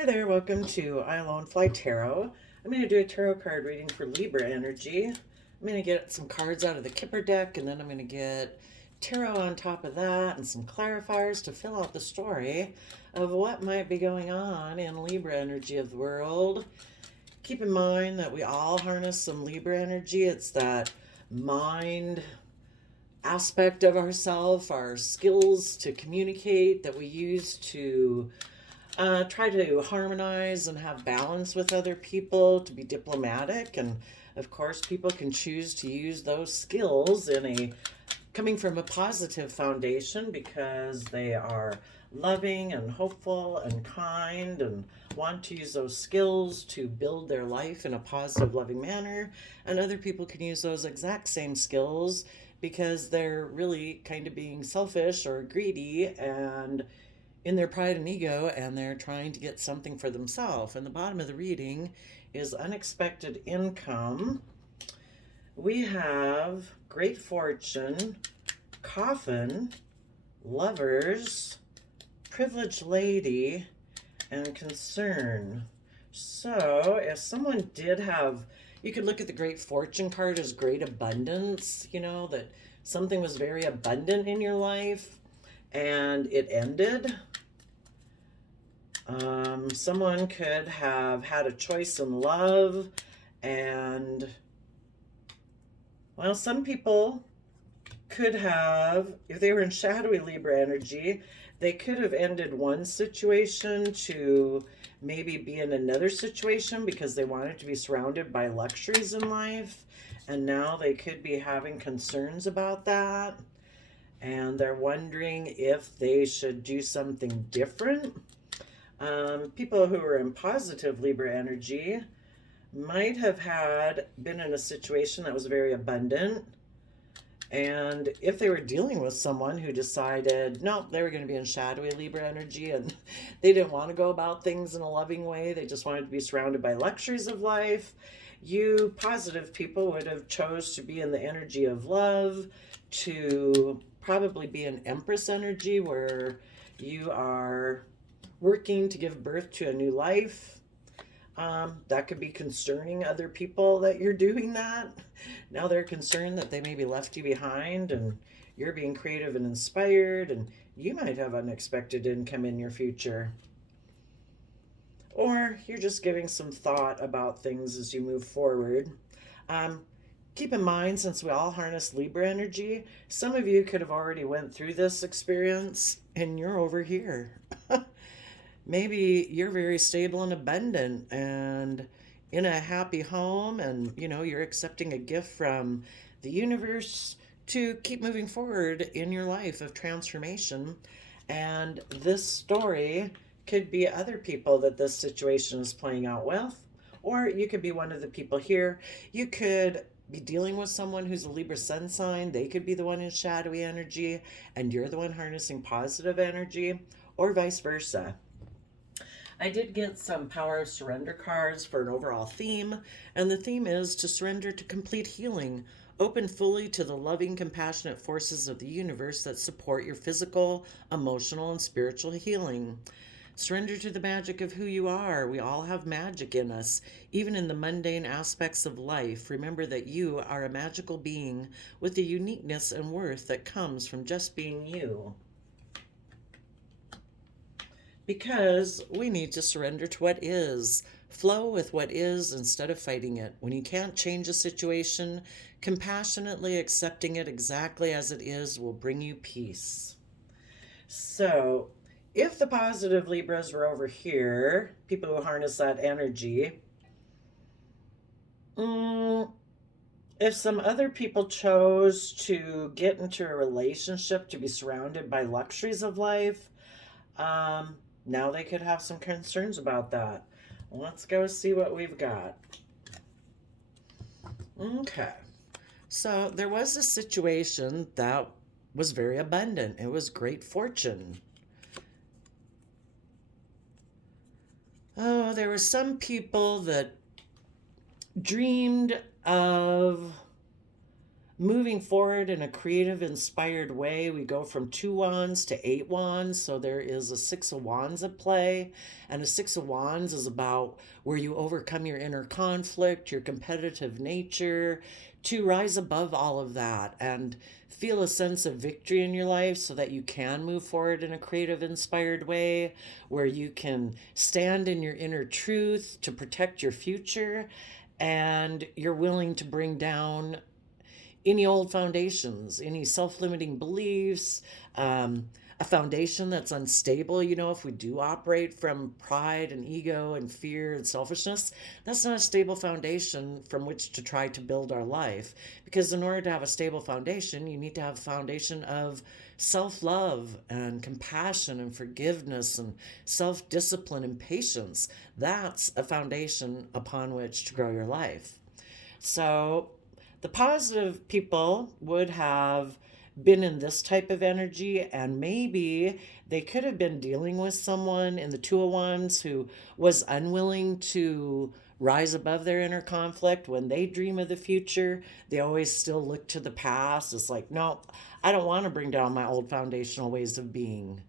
Hi there, welcome to I Alone Fly Tarot. I'm going to do a tarot card reading for Libra energy. I'm going to get some cards out of the Kipper deck, and then I'm going to get tarot on top of that and some clarifiers to fill out the story of what might be going on in Libra energy of the world. Keep in mind that we all harness some Libra energy. It's that mind aspect of ourself, our skills to communicate that we use to try to harmonize and have balance with other people, to be diplomatic. And of course, people can choose to use those skills in a coming from a positive foundation because they are loving and hopeful and kind and want to use those skills to build their life in a positive, loving manner. And other people can use those exact same skills because they're really kind of being selfish or greedy and in their pride and ego, and they're trying to get something for themselves. And the bottom of the reading is unexpected income. We have great fortune, coffin, lovers, privileged lady, and concern. So if someone did have, you could look at the great fortune card as great abundance, that something was very abundant in your life and it ended. Someone could have had a choice in love, and well, some people could have, if they were in shadowy Libra energy, they could have ended one situation to maybe be in another situation because they wanted to be surrounded by luxuries in life, and now they could be having concerns about that, and they're wondering if they should do something different. People who are in positive Libra energy might have been in a situation that was very abundant. And if they were dealing with someone who decided, no, they were going to be in shadowy Libra energy and they didn't want to go about things in a loving way, they just wanted to be surrounded by luxuries of life, you positive people would have chose to be in the energy of love, to probably be an Empress energy where you are working to give birth to a new life. That could be concerning other people that you're doing that. Now they're concerned that they maybe left you behind and you're being creative and inspired, and you might have unexpected income in your future. Or you're just giving some thought about things as you move forward. Keep in mind, since we all harness Libra energy, some of you could have already went through this experience and you're over here. Maybe you're very stable and abundant and in a happy home, and you're accepting a gift from the universe to keep moving forward in your life of transformation. And this story could be other people that this situation is playing out with, or you could be one of the people here. You could be dealing with someone who's a Libra sun sign. They could be the one in shadowy energy and you're the one harnessing positive energy, or vice versa. I did get some Power of Surrender cards for an overall theme, and the theme is to surrender to complete healing. Open fully to the loving, compassionate forces of the universe that support your physical, emotional, and spiritual healing. Surrender to the magic of who you are. We all have magic in us, even in the mundane aspects of life. Remember that you are a magical being with the uniqueness and worth that comes from just being you. Because we need to surrender to what is. Flow with what is instead of fighting it. When you can't change a situation, compassionately accepting it exactly as it is will bring you peace. So, if the positive Libras were over here, people who harness that energy, if some other people chose to get into a relationship to be surrounded by luxuries of life, now they could have some concerns about that. Let's go see what we've got. Okay. So there was a situation that was very abundant. It was great fortune. Oh, there were some people that dreamed of moving forward in a creative, inspired way. We go from 2 wands to 8 wands. So there is a 6 of wands at play. And a 6 of wands is about where you overcome your inner conflict, your competitive nature, to rise above all of that and feel a sense of victory in your life so that you can move forward in a creative, inspired way where you can stand in your inner truth to protect your future, and you're willing to bring down any old foundations, any self limiting beliefs, a foundation that's unstable. If we do operate from pride and ego and fear and selfishness, that's not a stable foundation from which to try to build our life. Because in order to have a stable foundation, you need to have a foundation of self love and compassion and forgiveness and self discipline and patience. That's a foundation upon which to grow your life. So, the positive people would have been in this type of energy, and maybe they could have been dealing with someone in the 2 of wands who was unwilling to rise above their inner conflict. When they dream of the future, they always still look to the past. It's like, no, I don't want to bring down my old foundational ways of being.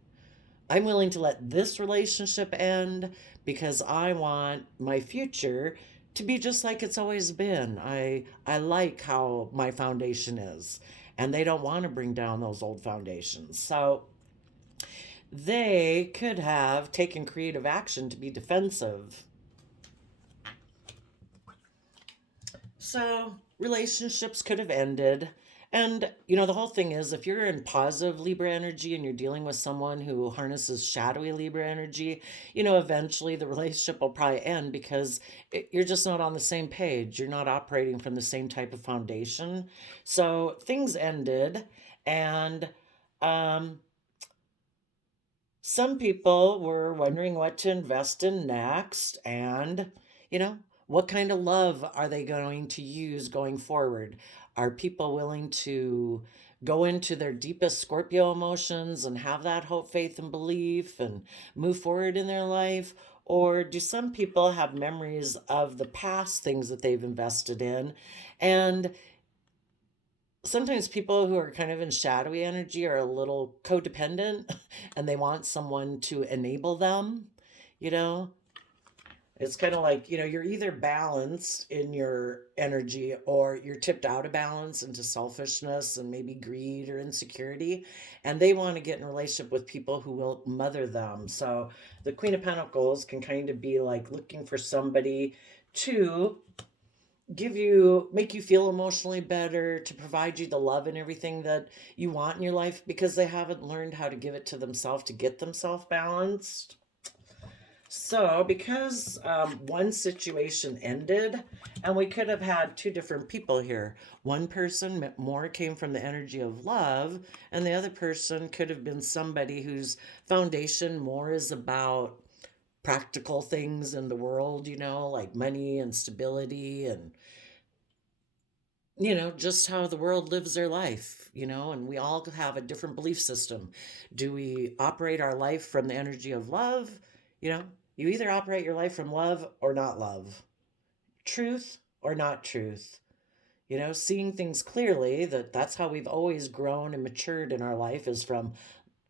I'm willing to let this relationship end because I want my future to be just like it's always been. I like how my foundation is, and they don't want to bring down those old foundations. So they could have taken creative action to be defensive. So relationships could have ended. And, the whole thing is if you're in positive Libra energy and you're dealing with someone who harnesses shadowy Libra energy, eventually the relationship will probably end because you're just not on the same page. You're not operating from the same type of foundation. So things ended. And um, some people were wondering what to invest in next, and, you know, what kind of love are they going to use going forward? Are people willing to go into their deepest Scorpio emotions and have that hope, faith, and belief and move forward in their life? Or do some people have memories of the past things that they've invested in? And sometimes people who are kind of in shadowy energy are a little codependent and they want someone to enable them, you know? It's kind of like, you're either balanced in your energy or you're tipped out of balance into selfishness and maybe greed or insecurity. And they want to get in a relationship with people who will mother them. So the Queen of Pentacles can kind of be like looking for somebody to make you feel emotionally better, to provide you the love and everything that you want in your life because they haven't learned how to give it to themselves to get themselves balanced. So, because one situation ended, and we could have had two different people here. One person more came from the energy of love, and the other person could have been somebody whose foundation more is about practical things in the world, like money and stability and just how the world lives their life, and we all have a different belief system. Do we operate our life from the energy of love? You know, you either operate your life from love or not love, truth or not truth. Seeing things clearly, that's how we've always grown and matured in our life, is from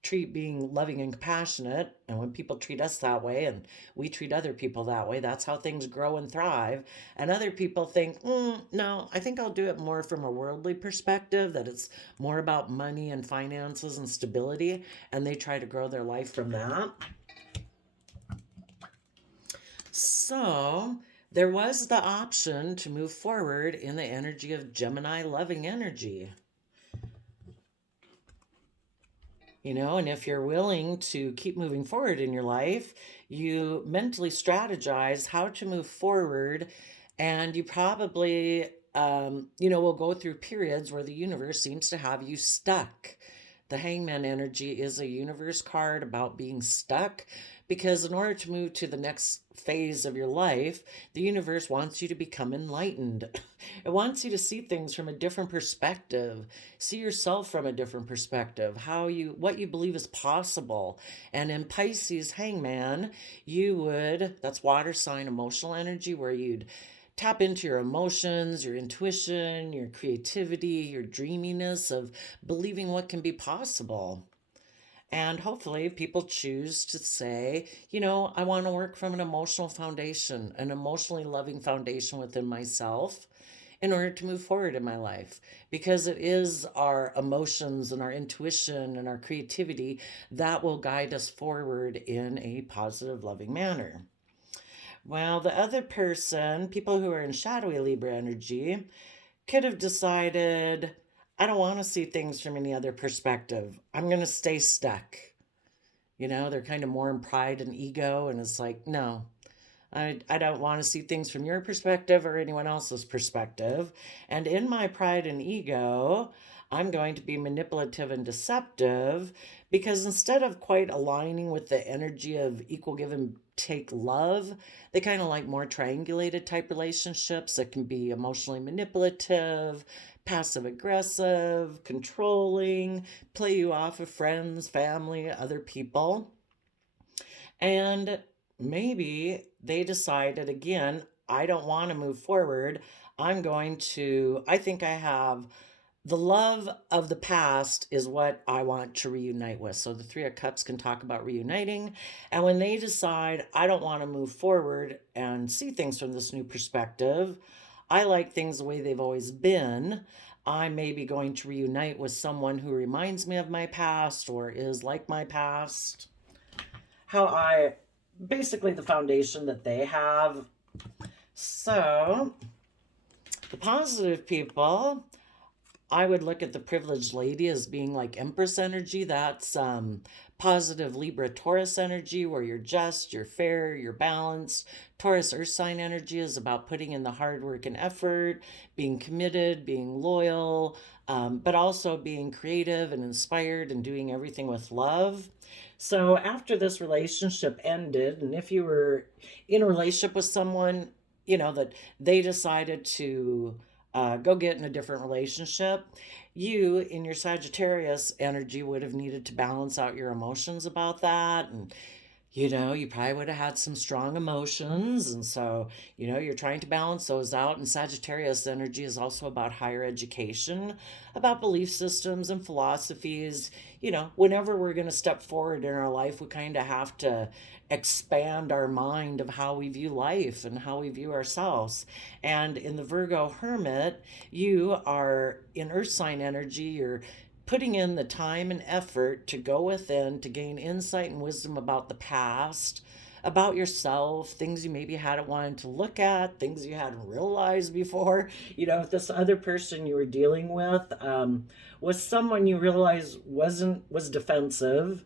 being loving and compassionate, and when people treat us that way and we treat other people that way, that's how things grow and thrive. And other people think, no, I think I'll do it more from a worldly perspective, that it's more about money and finances and stability, and they try to grow their life from that. So there was the option to move forward in the energy of Gemini loving energy. And if you're willing to keep moving forward in your life, you mentally strategize how to move forward, and you probably, will go through periods where the universe seems to have you stuck. The Hangman energy is a universe card about being stuck, because in order to move to the next phase of your life, the universe wants you to become enlightened. It wants you to see things from a different perspective, see yourself from a different perspective, what you believe is possible. And in Pisces Hangman, that's water sign emotional energy, where you'd tap into your emotions, your intuition, your creativity, your dreaminess of believing what can be possible. And hopefully, people choose to say, I want to work from an emotional foundation, an emotionally loving foundation within myself in order to move forward in my life. Because it is our emotions and our intuition and our creativity that will guide us forward in a positive, loving manner. Well, the other person, people who are in shadowy Libra energy, could have decided, I don't want to see things from any other perspective. I'm going to stay stuck. They're kind of more in pride and ego, and it's like, no, I don't want to see things from your perspective or anyone else's perspective. And in my pride and ego, I'm going to be manipulative and deceptive because instead of quite aligning with the energy of equal give and take love, they kind of like more triangulated type relationships that can be emotionally manipulative, passive aggressive, controlling, play you off of friends, family, other people. And maybe they decided again, I don't want to move forward. I think I have the love of the past is what I want to reunite with. So the Three of Cups can talk about reuniting. And when they decide, I don't want to move forward and see things from this new perspective, I like things the way they've always been. I may be going to reunite with someone who reminds me of my past or is like my past. Basically the foundation that they have. So, the positive people, I would look at the privileged lady as being like Empress energy. That's positive Libra Taurus energy, where you're just, you're fair, you're balanced. Taurus Earth sign energy is about putting in the hard work and effort, being committed, being loyal, but also being creative and inspired and doing everything with love. So after this relationship ended, and if you were in a relationship with someone, that they decided to go get in a different relationship, you in your Sagittarius energy would have needed to balance out your emotions about that. And you probably would have had some strong emotions. And so, you're trying to balance those out. And Sagittarius energy is also about higher education, about belief systems and philosophies. Whenever we're going to step forward in our life, we kind of have to expand our mind of how we view life and how we view ourselves. And in the Virgo Hermit, you are in Earth sign energy. You're putting in the time and effort to go within to gain insight and wisdom about the past, about yourself, things you maybe hadn't wanted to look at, things you hadn't realized before. If this other person you were dealing with was someone you realized was defensive,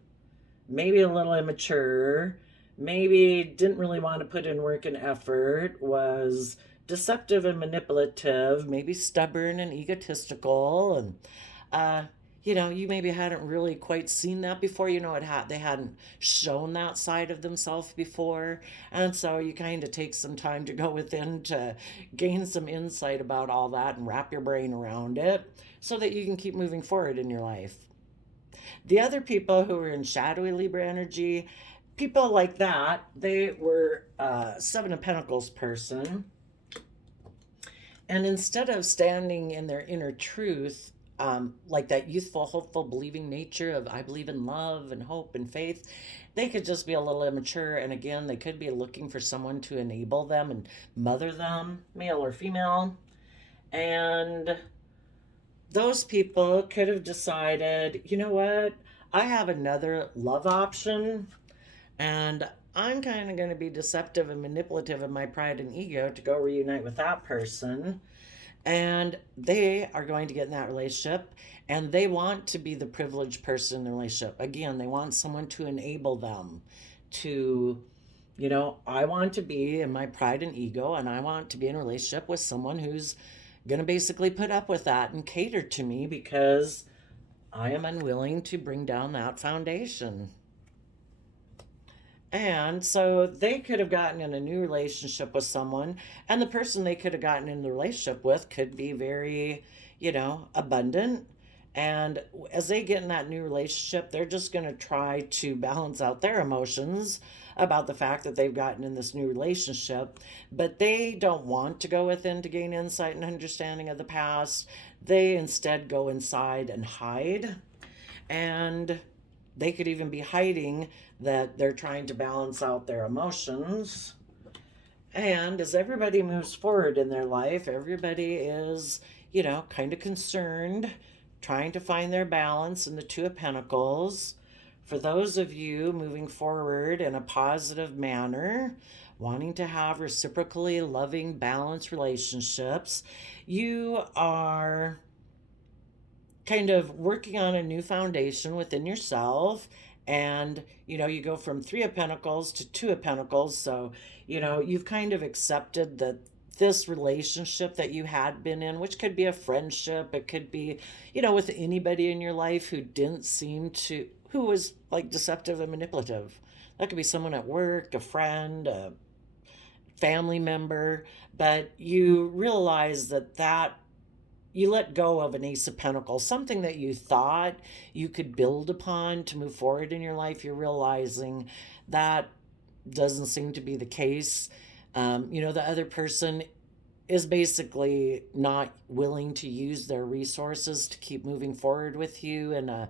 maybe a little immature, maybe didn't really want to put in work and effort, was deceptive and manipulative, maybe stubborn and egotistical, and you maybe hadn't really quite seen that before. They hadn't shown that side of themselves before. And so you kind of take some time to go within to gain some insight about all that and wrap your brain around it so that you can keep moving forward in your life. The other people who were in shadowy Libra energy, people like that, they were Seven of Pentacles person. And instead of standing in their inner truth, like that youthful, hopeful, believing nature of I believe in love and hope and faith, they could just be a little immature. And again, they could be looking for someone to enable them and mother them, male or female. And those people could have decided, you know what, I have another love option, and I'm kind of going to be deceptive and manipulative in my pride and ego to go reunite with that person. And they are going to get in that relationship, and they want to be the privileged person in the relationship. Again, they want someone to enable them to, I want to be in my pride and ego, and I want to be in a relationship with someone who's going to basically put up with that and cater to me because I am unwilling to bring down that foundation. And so they could have gotten in a new relationship with someone, and the person they could have gotten in the relationship with could be very, abundant And as they get in that new relationship, they're just going to try to balance out their emotions about the fact that they've gotten in this new relationship, but they don't want to go within to gain insight and understanding of the past. They instead go inside and hide. And they could even be hiding that they're trying to balance out their emotions. And as everybody moves forward in their life, everybody is, kind of concerned, trying to find their balance in the Two of Pentacles. For those of you moving forward in a positive manner, wanting to have reciprocally loving, balanced relationships, you are kind of working on a new foundation within yourself. And you go from Three of Pentacles to Two of Pentacles, so you've kind of accepted that this relationship that you had been in, which could be a friendship, it could be with anybody in your life who was like deceptive and manipulative. That could be someone at work, a friend, a family member, but you realize that you let go of an Ace of Pentacles, something that you thought you could build upon to move forward in your life. You're realizing that doesn't seem to be the case. The other person is basically not willing to use their resources to keep moving forward with you in a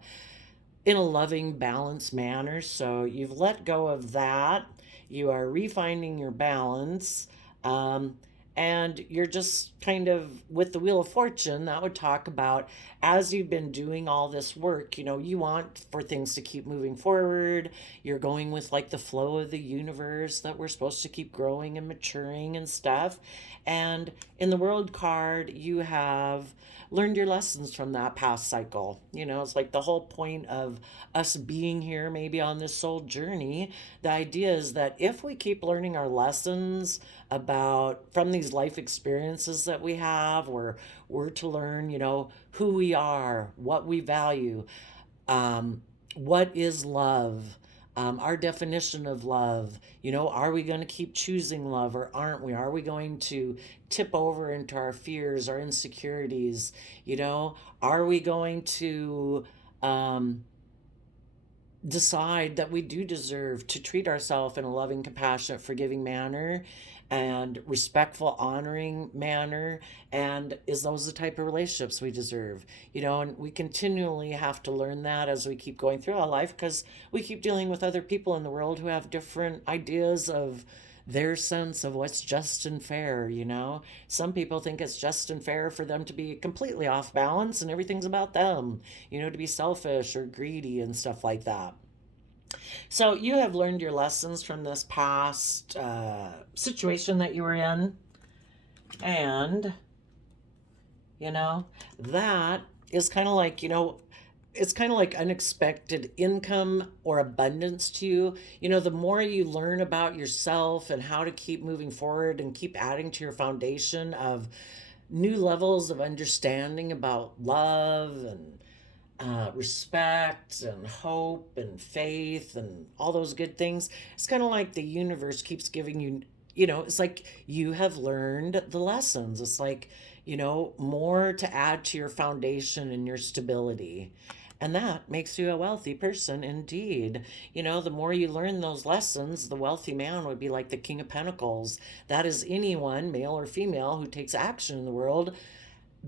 loving, balanced manner. So you've let go of that. You are refinding your balance. And you're just kind of with the Wheel of Fortune, that would talk about as you've been doing all this work, you want for things to keep moving forward. You're going with like the flow of the universe, that we're supposed to keep growing and maturing and stuff. And in the World card, you have learned your lessons from that past cycle. It's like the whole point of us being here, maybe on this soul journey. The idea is that if we keep learning our lessons from these life experiences that we have, where we're to learn, who we are, what we value, what is love, our definition of love. Are we going to keep choosing love or aren't we? Are we going to tip over into our fears, our insecurities? Are we going to decide that we do deserve to treat ourselves in a loving, compassionate, forgiving manner and respectful, honoring manner? And is those the type of relationships we deserve? And we continually have to learn that as we keep going through our life, because we keep dealing with other people in the world who have different ideas of their sense of what's just and fair. Some people think it's just and fair for them to be completely off balance and everything's about them, to be selfish or greedy and stuff like that. So you have learned your lessons from this past situation that you were in. And, that is kind of like, it's kind of like unexpected income or abundance to you. The more you learn about yourself and how to keep moving forward and keep adding to your foundation of new levels of understanding about love and respect and hope and faith and all those good things. It's kind of like the universe keeps giving you, it's like you have learned the lessons. It's like, more to add to your foundation and your stability. And that makes you a wealthy person indeed. The more you learn those lessons, the wealthy man would be like the King of Pentacles. That is anyone, male or female, who takes action in the world,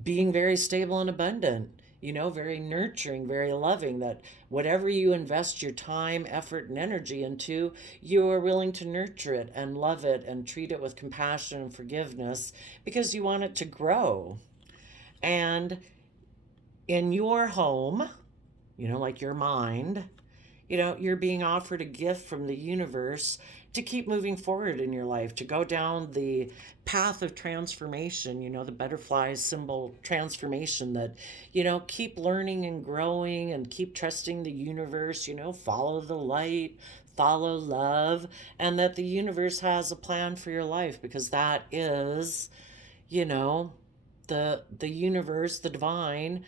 being very stable and abundant. Very nurturing, very loving, that whatever you invest your time, effort, and energy into, you are willing to nurture it and love it and treat it with compassion and forgiveness because you want it to grow. And in your home, like your mind, you're being offered a gift from the universe to keep moving forward in your life, to go down the path of transformation, the butterfly symbol transformation, that, keep learning and growing and keep trusting the universe, follow the light, follow love, and that the universe has a plan for your life, because that is, the universe, the divine.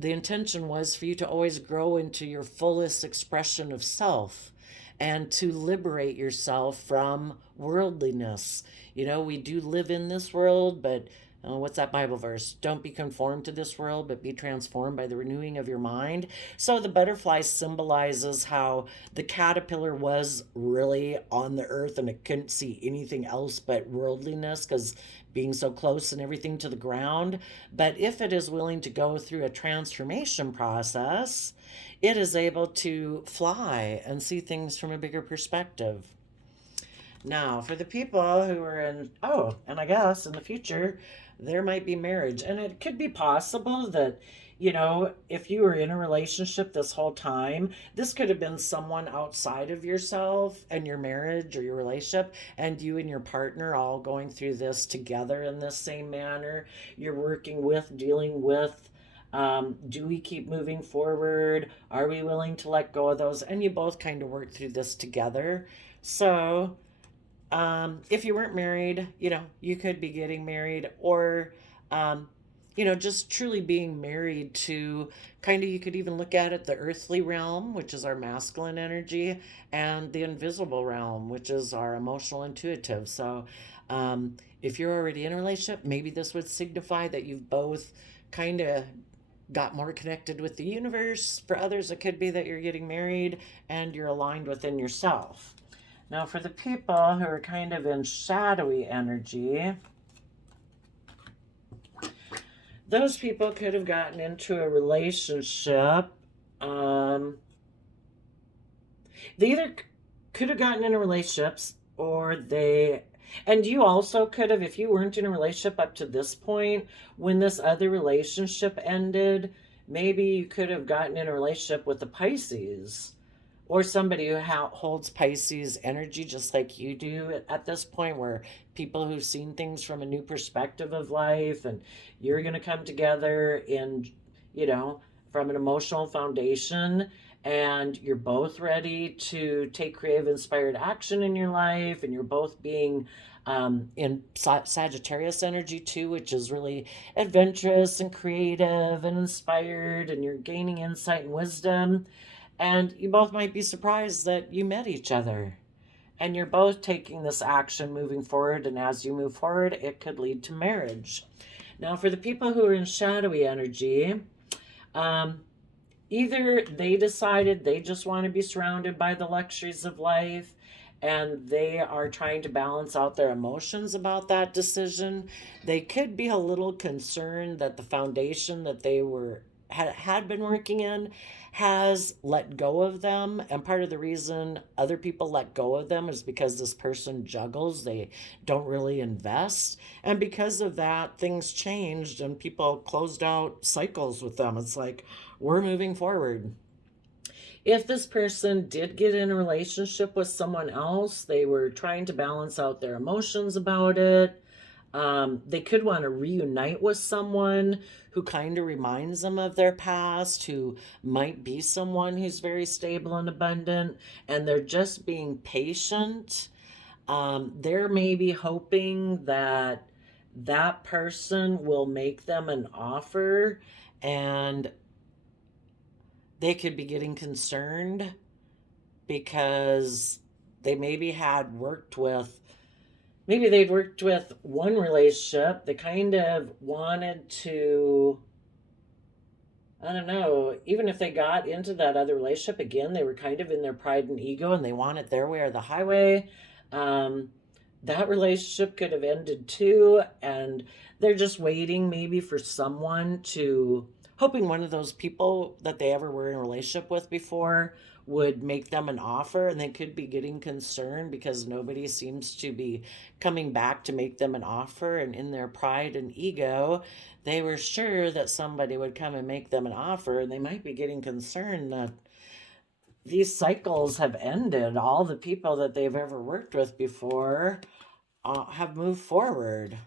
The intention was for you to always grow into your fullest expression of self and to liberate yourself from worldliness. We do live in this world, but What's that Bible verse? Don't be conformed to this world, but be transformed by the renewing of your mind. So the butterfly symbolizes how the caterpillar was really on the earth and it couldn't see anything else but worldliness because being so close and everything to the ground. But if it is willing to go through a transformation process, it is able to fly and see things from a bigger perspective. Now, for the people who are in, oh, and I guess in the future, there might be marriage. And it could be possible that, if you were in a relationship this whole time, this could have been someone outside of yourself and your marriage or your relationship, and you and your partner all going through this together in this same manner. You're working with, dealing with, do we keep moving forward? Are we willing to let go of those? And you both kind of work through this together. So, if you weren't married, you could be getting married, or, just truly being married to kind of, you could even look at it the earthly realm, which is our masculine energy, and the invisible realm, which is our emotional intuitive. So, if you're already in a relationship, maybe this would signify that you've both kind of got more connected with the universe. For others, it could be that you're getting married and you're aligned within yourself. Now, for the people who are kind of in shadowy energy, those people could have gotten into a relationship. They either could have gotten into relationships, or and you also could have, if you weren't in a relationship up to this point, when this other relationship ended, maybe you could have gotten in a relationship with the Pisces, or somebody who holds Pisces energy just like you do at this point, where people who've seen things from a new perspective of life, and you're going to come together in, from an emotional foundation, and you're both ready to take creative, inspired action in your life, and you're both being in Sagittarius energy too, which is really adventurous and creative and inspired, and you're gaining insight and wisdom. And you both might be surprised that you met each other. And you're both taking this action moving forward. And as you move forward, it could lead to marriage. Now, for the people who are in shadowy energy, either they decided they just want to be surrounded by the luxuries of life, and they are trying to balance out their emotions about that decision. They could be a little concerned that the foundation that they had been working in has let go of them, and part of the reason other people let go of them is because this person juggles. They don't really invest, and because of that, things changed and people closed out cycles with them. It's like, we're moving forward. If this person did get in a relationship with someone else, they were trying to balance out their emotions about it. They could want to reunite with someone who kind of reminds them of their past, who might be someone who's very stable and abundant, and they're just being patient. They're maybe hoping that that person will make them an offer, and they could be getting concerned because they maybe they'd worked with one relationship. They kind of wanted to, I don't know, even if they got into that other relationship again, they were kind of in their pride and ego, and they want it their way or the highway. That relationship could have ended too, and they're just waiting maybe for someone to, hoping one of those people that they ever were in a relationship with before would make them an offer, and they could be getting concerned because nobody seems to be coming back to make them an offer, and in their pride and ego, they were sure that somebody would come and make them an offer, and they might be getting concerned that these cycles have ended. All the people that they've ever worked with before have moved forward.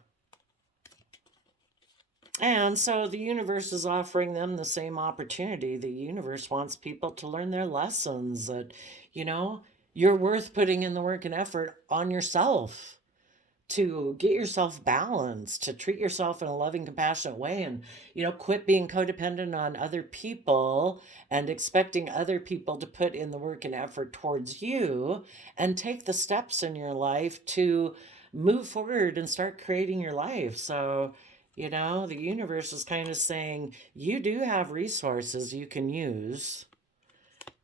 And so the universe is offering them the same opportunity. The universe wants people to learn their lessons, that, you're worth putting in the work and effort on yourself to get yourself balanced, to treat yourself in a loving, compassionate way, and, quit being codependent on other people and expecting other people to put in the work and effort towards you, and take the steps in your life to move forward and start creating your life. So, You know, the universe is kind of saying you do have resources you can use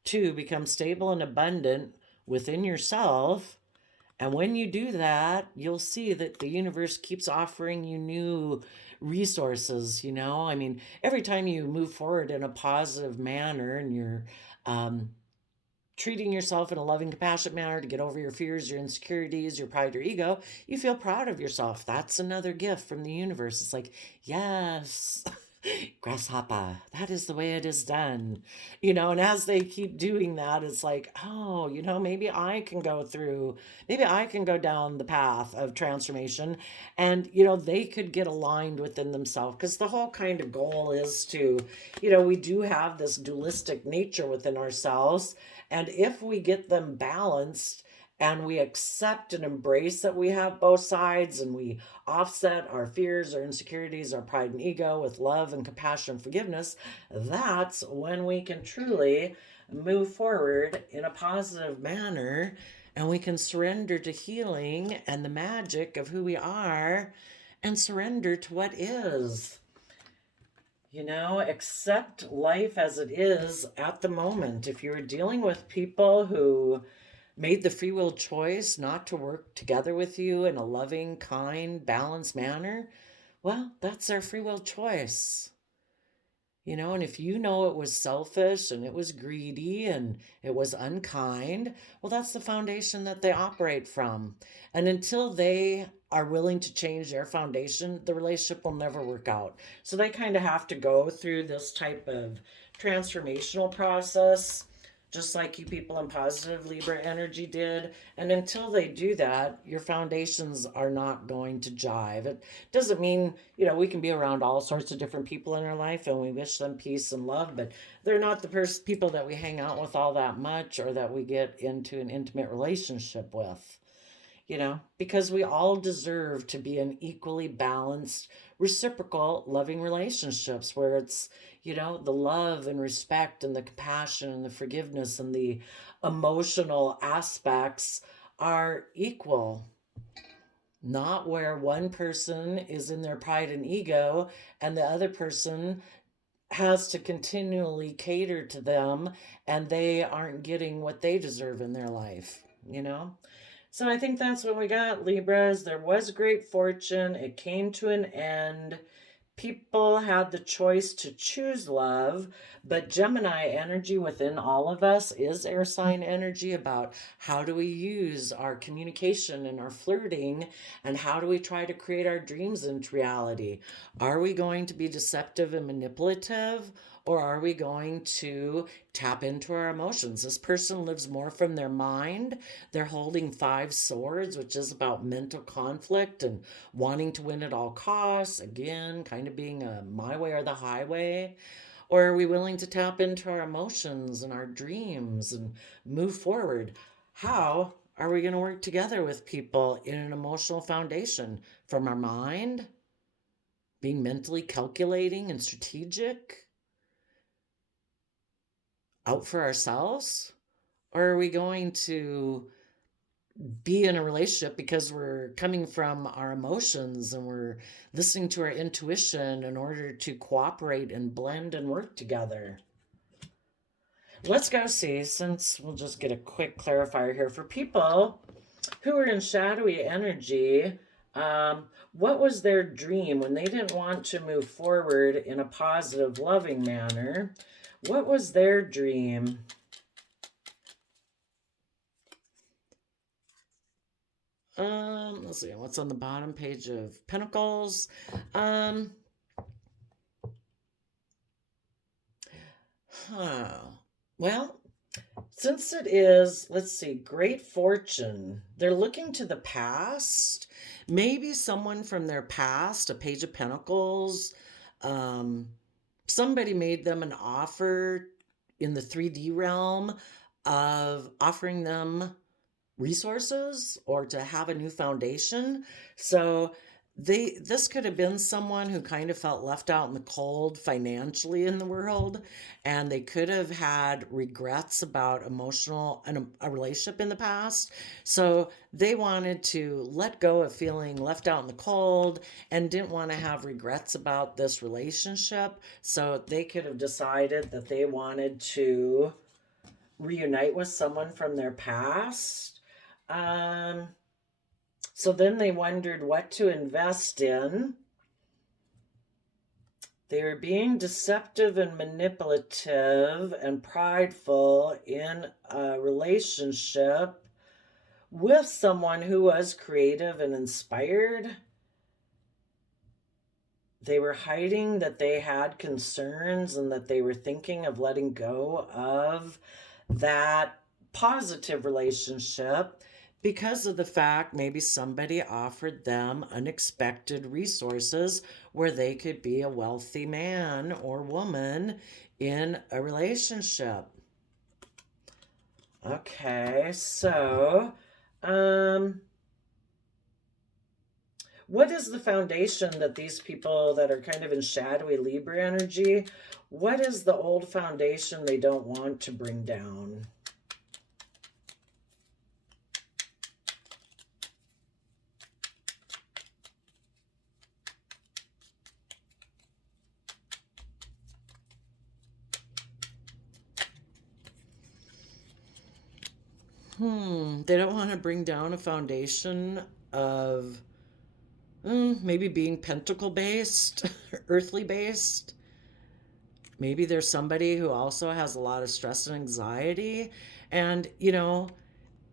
to become stable and abundant within yourself. And when you do that, you'll see that the universe keeps offering you new resources. You know, I mean, every time you move forward in a positive manner and you're um, treating yourself in a loving, compassionate manner to get over your fears, your insecurities, your pride, your ego, you feel proud of yourself. That's another gift from the universe. It's like, yes, grasshopper, that is the way it is done. You know, and as they keep doing that, it's like, oh, you know, maybe I can go through, maybe I can go down the path of transformation. And, you know, they could get aligned within themselves because the whole kind of goal is to, you know, we do have this dualistic nature within ourselves. And if we get them balanced and we accept and embrace that we have both sides and we offset our fears, our insecurities, our pride and ego with love and compassion and forgiveness, that's when we can truly move forward in a positive manner and we can surrender to healing and the magic of who we are and surrender to what is. You know, accept life as it is at the moment. If you're dealing with people who made the free will choice not to work together with you in a loving, kind, balanced manner, well, that's their free will choice. You know, and if you know it was selfish and it was greedy and it was unkind, well, that's the foundation that they operate from. And until they are willing to change their foundation, the relationship will never work out. So they kind of have to go through this type of transformational process just like you people in positive Libra energy did. And until they do that, your foundations are not going to jive. It doesn't mean, you know, we can be around all sorts of different people in our life and we wish them peace and love, but they're not the people that we hang out with all that much or that we get into an intimate relationship with, you know, because we all deserve to be in equally balanced, reciprocal, loving relationships where it's, you know, the love and respect and the compassion and the forgiveness and the emotional aspects are equal. Not where one person is in their pride and ego and the other person has to continually cater to them and they aren't getting what they deserve in their life, you know? So I think that's what we got, Libras. There was great fortune. It came to an end. People had the choice to choose love, but Gemini energy within all of us is air sign energy about how do we use our communication and our flirting and how do we try to create our dreams into reality? Are we going to be deceptive and manipulative? Or are we going to tap into our emotions? This person lives more from their mind. They're holding 5 swords, which is about mental conflict and wanting to win at all costs. Again, kind of being a my way or the highway. Or are we willing to tap into our emotions and our dreams and move forward? How are we going to work together with people in an emotional foundation from our mind, being mentally calculating and strategic? Out for ourselves? Or are we going to be in a relationship because we're coming from our emotions and we're listening to our intuition in order to cooperate and blend and work together? Let's go see, since we'll just get a quick clarifier here for people who are in shadowy energy. What was their dream when they didn't want to move forward in a positive, loving manner? What was their dream? Let's see what's on the bottom page of Pentacles. Huh. Well, since it is, let's see, great fortune, they're looking to the past. Maybe someone from their past, a page of Pentacles. Somebody made them an offer in the 3D realm of offering them resources or to have a new foundation. So this could have been someone who kind of felt left out in the cold financially in the world, and they could have had regrets about emotional and a relationship in the past. So they wanted to let go of feeling left out in the cold and didn't want to have regrets about this relationship. So they could have decided that they wanted to reunite with someone from their past. um so then they wondered what to invest in. They were being deceptive and manipulative and prideful in a relationship with someone who was creative and inspired. They were hiding that they had concerns and that they were thinking of letting go of that positive relationship because of the fact maybe somebody offered them unexpected resources where they could be a wealthy man or woman in a relationship. Okay, so what is the foundation that these people that are kind of in shadowy Libra energy, what is the old foundation they don't want to bring down? They don't want to bring down a foundation of maybe being pentacle based, earthly based. Maybe there's somebody who also has a lot of stress and anxiety. And,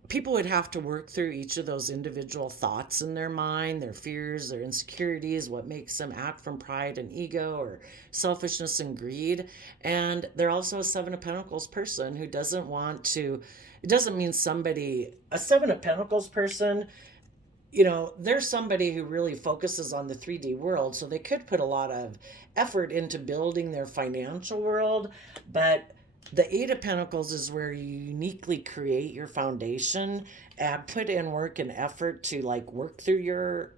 people would have to work through each of those individual thoughts in their mind, their fears, their insecurities, what makes them act from pride and ego or selfishness and greed. And they're also a Seven of Pentacles person who doesn't want to, it doesn't mean somebody, a Seven of Pentacles person, there's somebody who really focuses on the 3D world, so they could put a lot of effort into building their financial world, but the Eight of Pentacles is where you uniquely create your foundation and put in work and effort to like work through your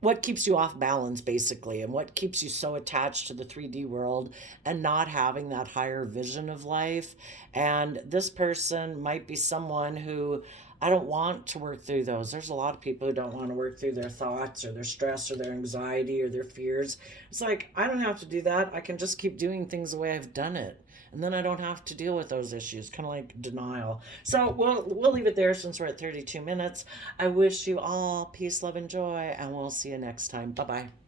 what keeps you off balance basically and what keeps you so attached to the 3D world and not having that higher vision of life. And this person might be someone who I don't want to work through those. There's a lot of people who don't want to work through their thoughts or their stress or their anxiety or their fears. It's like, I don't have to do that. I can just keep doing things the way I've done it. And then I don't have to deal with those issues, kind of like denial. So we'll leave it there since we're at 32 minutes. I wish you all peace, love, and joy, and we'll see you next time. Bye-bye.